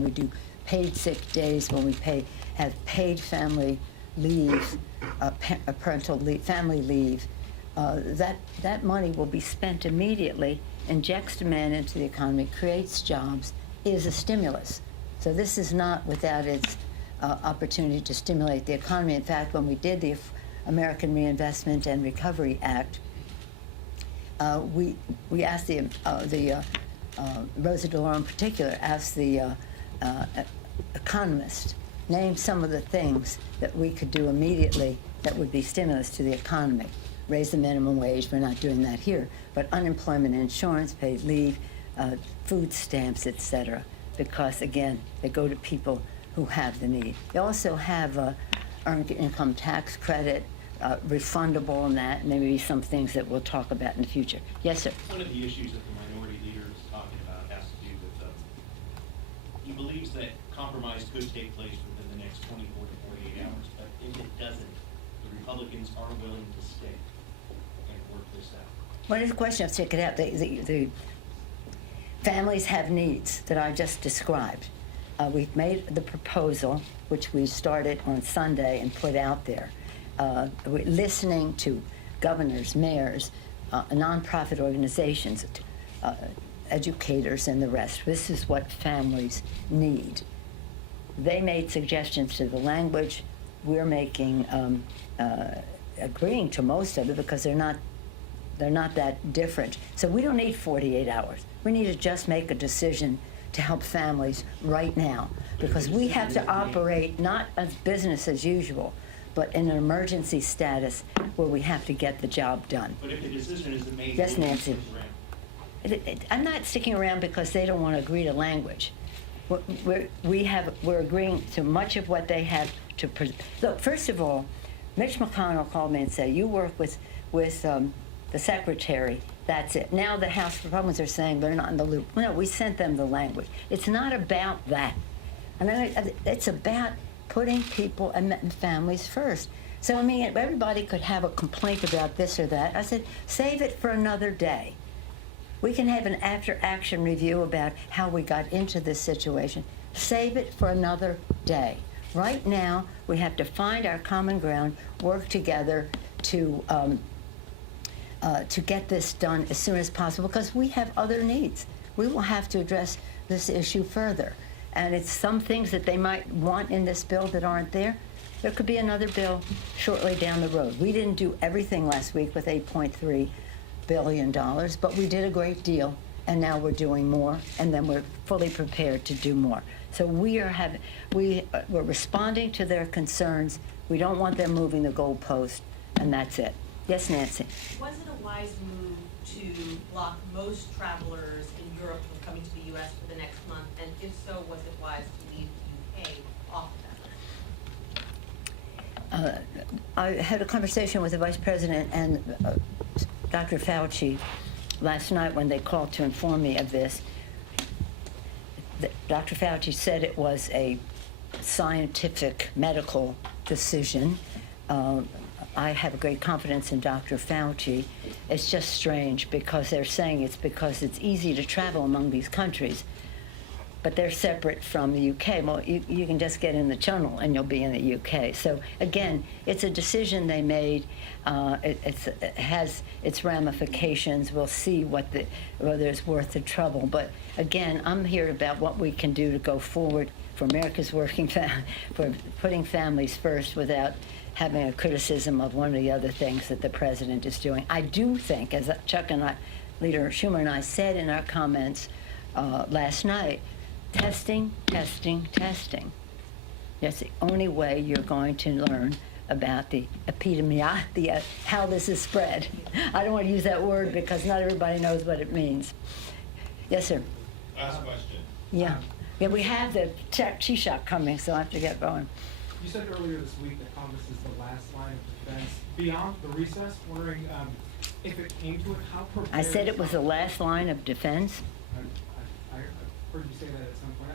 when we do paid sick days, when we have paid family leave, parental leave, family leave, that money will be spent immediately, injects demand into the economy, creates jobs, is a stimulus. So this is not without its opportunity to stimulate the economy. In fact, when we did the American Reinvestment and Recovery Act, we asked the Rosa DeLauro in particular asked the economist, name some of the things that we could do immediately that would be stimulus to the economy. Raise the minimum wage, we're not doing that here, but unemployment insurance, paid leave, food stamps, etc. Because again, they go to people who have the need. They also have earned income tax credit, refundable and that, and there may be some things that we'll talk about in the future. Yes, sir? One of the issues that the minority leader is talking about has to do with, he believes that compromise could take place within the next 24 to 48 hours, but if it doesn't, the Republicans are willing to stay and work this out. What is the question? I'll check it out. The families have needs that I just described. We've made the proposal, which we started on Sunday and put out there. We're listening to governors, mayors, nonprofit organizations, educators, and the rest. This is what families need. They made suggestions to the language. We're making, agreeing to most of it because they're not that different. So we don't need 48 hours. We need to just make a decision to help families right now, because we have to operate not as business as usual, but in an emergency status where we have to get the job done. But if the decision is made, yes, Nancy. I'm not sticking around because they don't want to agree to language. We're agreeing to much of what they have to look. First of all, Mitch McConnell called me and said, "You work with the secretary. That's it." Now the House Republicans are saying they're not in the loop. No, we sent them the language. It's not about that. I mean, it's about putting people and families first. So, I mean, everybody could have a complaint about this or that. I said, save it for another day. We can have an after-action review about how we got into this situation. Save it for another day. Right now, we have to find our common ground, work together to get this done as soon as possible, because we have other needs. We will have to address this issue further. And it's some things that they might want in this bill that aren't there. There could be another bill shortly down the road. We didn't do everything last week with $8.3 billion, but we did a great deal, and now we're doing more, and then we're fully prepared to do more. So we're responding to their concerns. We don't want them moving the goalpost, and that's it. Yes, Nancy? Was it a wise move to block most travelers in Europe from coming to the U.S. for the next month? And if so, was it wise to leave the UK off of that? I had a conversation with the Vice President and Dr. Fauci last night when they called to inform me of this. Dr. Fauci said it was a scientific, medical decision. I have great confidence in Dr. Fauci. It's just strange because they're saying it's because it's easy to travel among these countries, but they're separate from the UK. Well, you can just get in the tunnel and you'll be in the UK. So again, it's a decision they made. It has its ramifications. We'll see whether it's worth the trouble. But again, I'm here about what we can do to go forward for America's working for putting families first without having a criticism of one of the other things that the president is doing. I do think, as Chuck and Leader Schumer and I said in our comments last night, testing, testing, testing. That's the only way you're going to learn about the epidemiology, how this is spread. I don't want to use that word because not everybody knows what it means. Yes, sir. Last question. Yeah. Yeah, we have the Taoiseach coming, so I have to get going. You said earlier this week that Congress is the last line of defense. Beyond the recess, wondering if it came to it, how prepared... I said it was the last line of defense. I heard you say that at some point.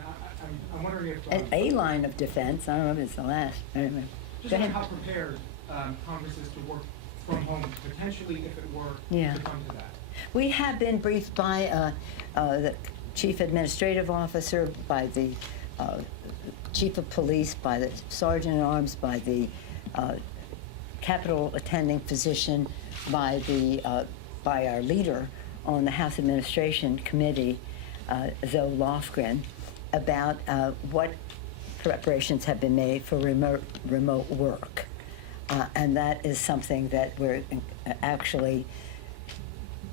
I'm wondering if... A line of defense. I don't know if it's the last. Anyway. Just wondering how prepared Congress is to work from home, potentially, if it were to come to that. We have been briefed by the Chief Administrative Officer, by the chief of police, by the sergeant at arms, by the Capitol attending physician, by our leader on the House Administration Committee, Zoe Lofgren, about what preparations have been made for remote work. And that is something that we're actually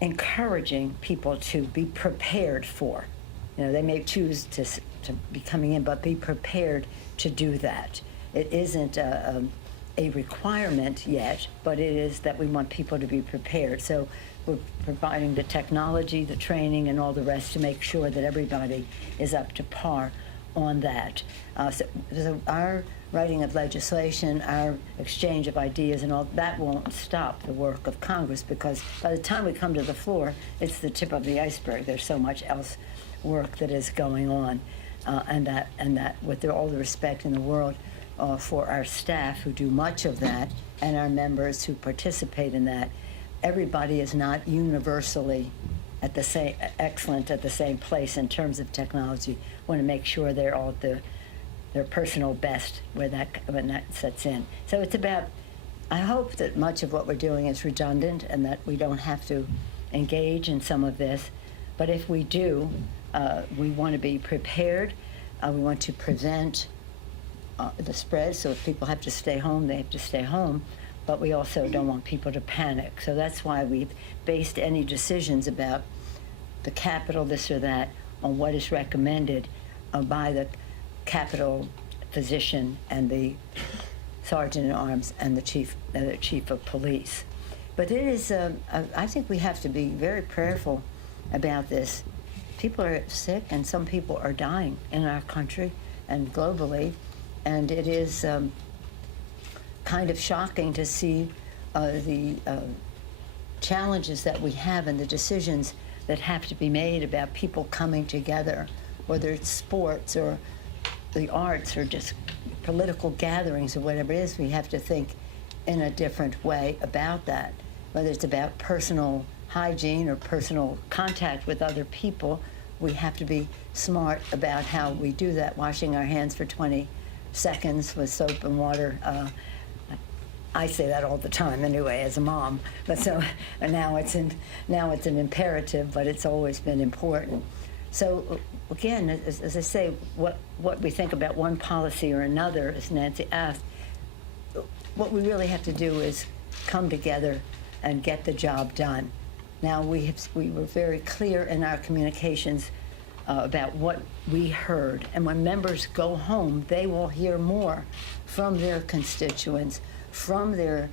encouraging people to be prepared for. You know, they may choose to be coming in, but be prepared to do that. It isn't a requirement yet, but it is that we want people to be prepared. So we're providing the technology, the training, and all the rest to make sure that everybody is up to par on that. So our writing of legislation, our exchange of ideas, and all that won't stop the work of Congress, because by the time we come to the floor, it's the tip of the iceberg. There's so much else work that is going on, and that with all the respect in the world for our staff who do much of that, and our members who participate in that, everybody is not universally at the same excellent at the same place in terms of technology. Want to make sure they're all at their personal best when that sets in. So it's about, I hope that much of what we're doing is redundant and that we don't have to engage in some of this. But if we do, we want to be prepared. We want to prevent the spread. So if people have to stay home, they have to stay home. But we also don't want people to panic. So that's why we've based any decisions about the Capitol, this or that, on what is recommended by the Capitol physician and the sergeant at arms and the chief of police. But it is, I think we have to be very prayerful about this. People are sick and some people are dying in our country and globally, and it is kind of shocking to see the challenges that we have and the decisions that have to be made about people coming together, whether it's sports or the arts or just political gatherings or whatever it is. We have to think in a different way about that, whether it's about personal hygiene or personal contact with other people. We have to be smart about how we do that, washing our hands for 20 seconds with soap and water. I say that all the time anyway as a mom, but so and now it's an imperative, but it's always been important. So again, as I say, what we think about one policy or another, as Nancy asked, what we really have to do is come together and get the job done. Now we were very clear in our communications about what we heard, and when members go home, they will hear more from their constituents, from their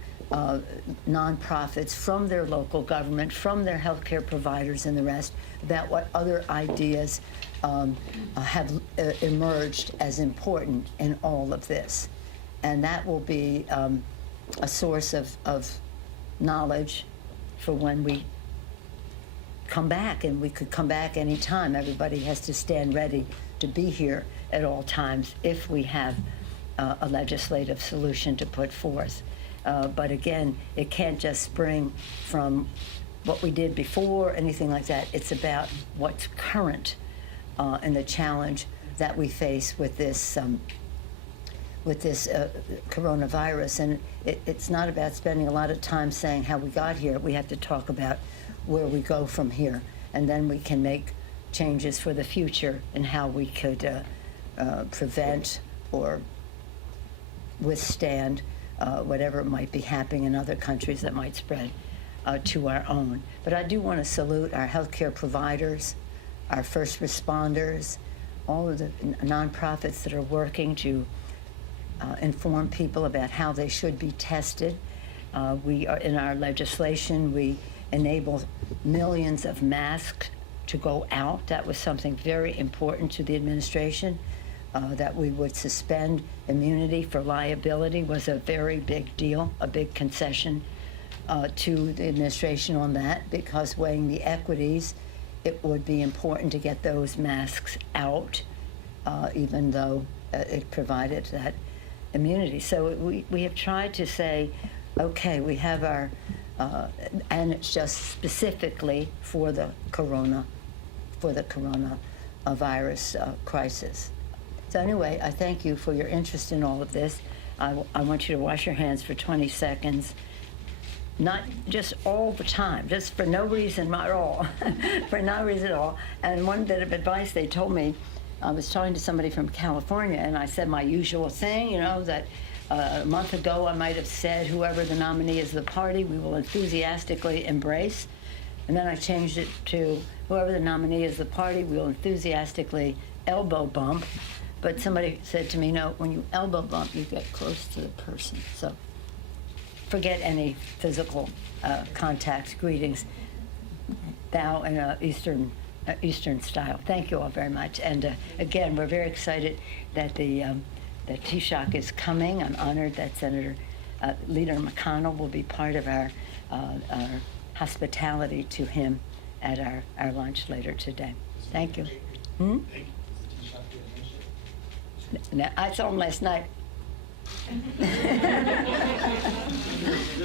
nonprofits, from their local government, from their healthcare providers and the rest, about what other ideas have emerged as important in all of this. And that will be a source of knowledge for when we come back, and we could come back anytime. Everybody has to stand ready to be here at all times if we have a legislative solution to put forth. But again, it can't just spring from what we did before, anything like that. It's about what's current and the challenge that we face with this coronavirus. And it's not about spending a lot of time saying how we got here. We have to talk about where we go from here, and then we can make changes for the future and how we could prevent or withstand whatever might be happening in other countries that might spread to our own. But I do want to salute our healthcare providers, our first responders, all of the nonprofits that are working to inform people about how they should be tested. We are in our legislation, we enable millions of masks to go out. That was something very important to the administration. That we would suspend immunity for liability was a very big deal, a big concession to the administration on that, because weighing the equities, it would be important to get those masks out, even though it provided that immunity. So we have tried to say, okay, we have our, and it's just specifically for the coronavirus crisis. So anyway, I thank you for your interest in all of this. I want you to wash your hands for 20 seconds. Not just all the time, just for no reason at all, for no reason at all. And one bit of advice they told me, I was talking to somebody from California, and I said my usual thing, that a month ago I might have said, whoever the nominee is of the party, we will enthusiastically embrace. And then I changed it to, whoever the nominee is of the party, we will enthusiastically elbow bump. But somebody said to me, no, when you elbow bump, you get close to the person. So forget any physical contact, greetings. Bow in a Eastern style. Thank you all very much. And again, we're very excited that the Taoiseach is coming. I'm honored that Leader McConnell will be part of our hospitality to him at our lunch later today. Thank you. Hmm? Thank you. No, I saw him last night.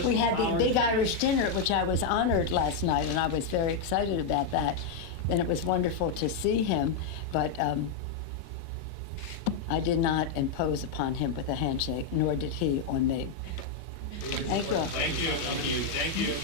We had the big Irish dinner, which I was honored last night, and I was very excited about that. And it was wonderful to see him, but I did not impose upon him with a handshake, nor did he on me. Thank you. Thank you. Thank you.